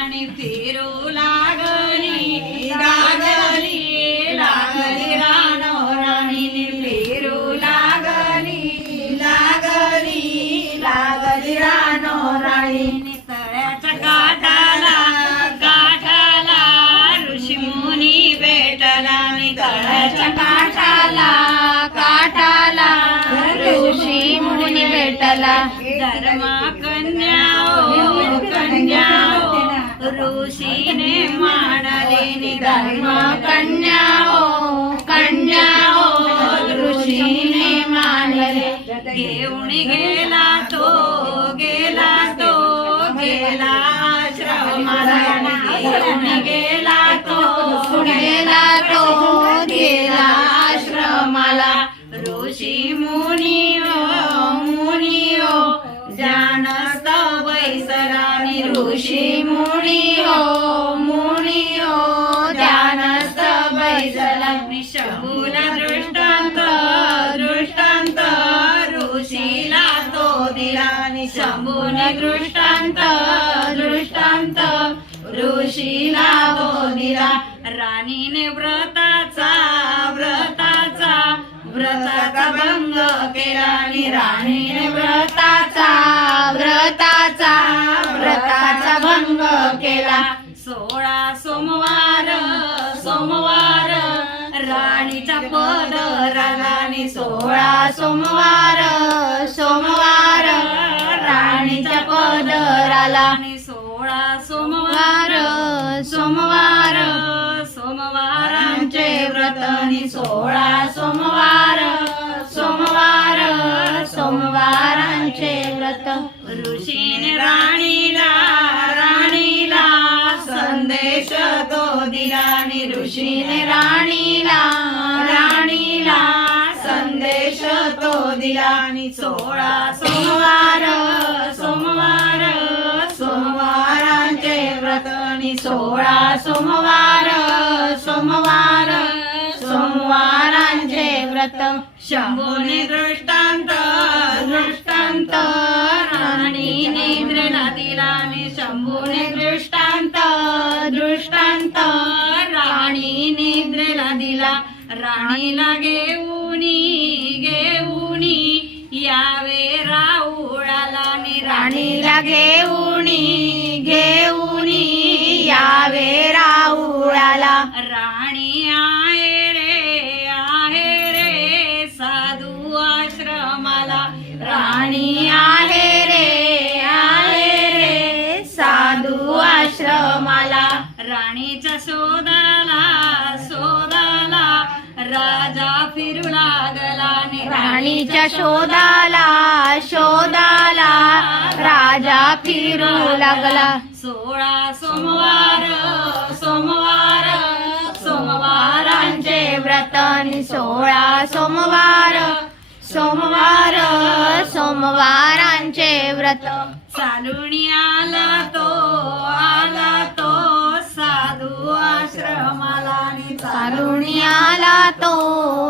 आणि फिरू लागली लागली लागली रानो राणी फिरू लागली लागली लागली रानो राणी. तळ्याच्या काठाला काठाला ऋषीमुनी भेटला. आणि तळ्याच्या काठाला काठाला ऋषी मुनी भेटला. धर्मा कन्या ओ ऋषीने मानले नि धर्म कन्या ओ कन्या ऋषी मुनी हो मुनी हो ध्यानस्थ बैसला शंभूला दृष्टांत दृष्टांत ऋषीला तो दिला आणि दृष्टांत दृष्टांत ऋषीला तो दिला राणीने व्रत सोळा. सोळा सोमवार सोमवार राणीचा पद राणी सोळा सोमवार सोमवार राणीच्या पद राला सोळा सोमवार सोमवार सोमवारांचे व्रतनी सोळा सोमवार सोमवार सोमवारांचे व्रत ऋषीने राणी ऋषीने राणीला राणीला संदेश तो दिला. आणि सोळा सोमवार सोमवार सोमवारांचे व्रत आणि सोळा सोमवार सोमवार सोमवारांचे व्रत. शंभूने दृष्टांत दृष्टांत राणीने इंद्रला दिला आणि शंभूने राणीला राणीला घेऊनी घेऊनी. यावे राऊळाला आणि राणीला घेऊनी घेऊनी. यावे राऊळाला. राणी आहे रे आहे रे साधू आश्रमाला. राणी आहे रे आहे रे साधू आश्रमाला. राणीचा शोधा राजा फिरू लागला राणीच्या शोधाला शोधाला राजा फिरू लागला सोळा सोमवार सोमवार सोमवारांचे सोमवारांचे व्रत आणि सोळा सोमवार सोमवार सोमवारांचे व्रत. चालुणी आला तो आणि आला तो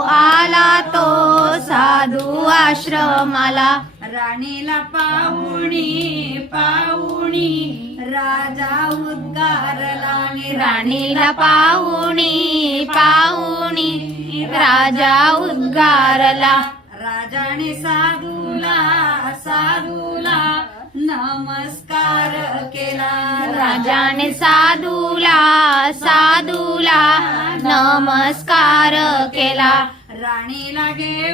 आला तो साधू आश्रमाला. राणीला पाहुणी पाहुणी राजा उद्गारला राणीला पाहुणी पाहुणी राजा उद्गारला. राजाने साधूला साधूला नमस्कार केला राजाने साधूला साधूला नमस्कार केला. राणीला घे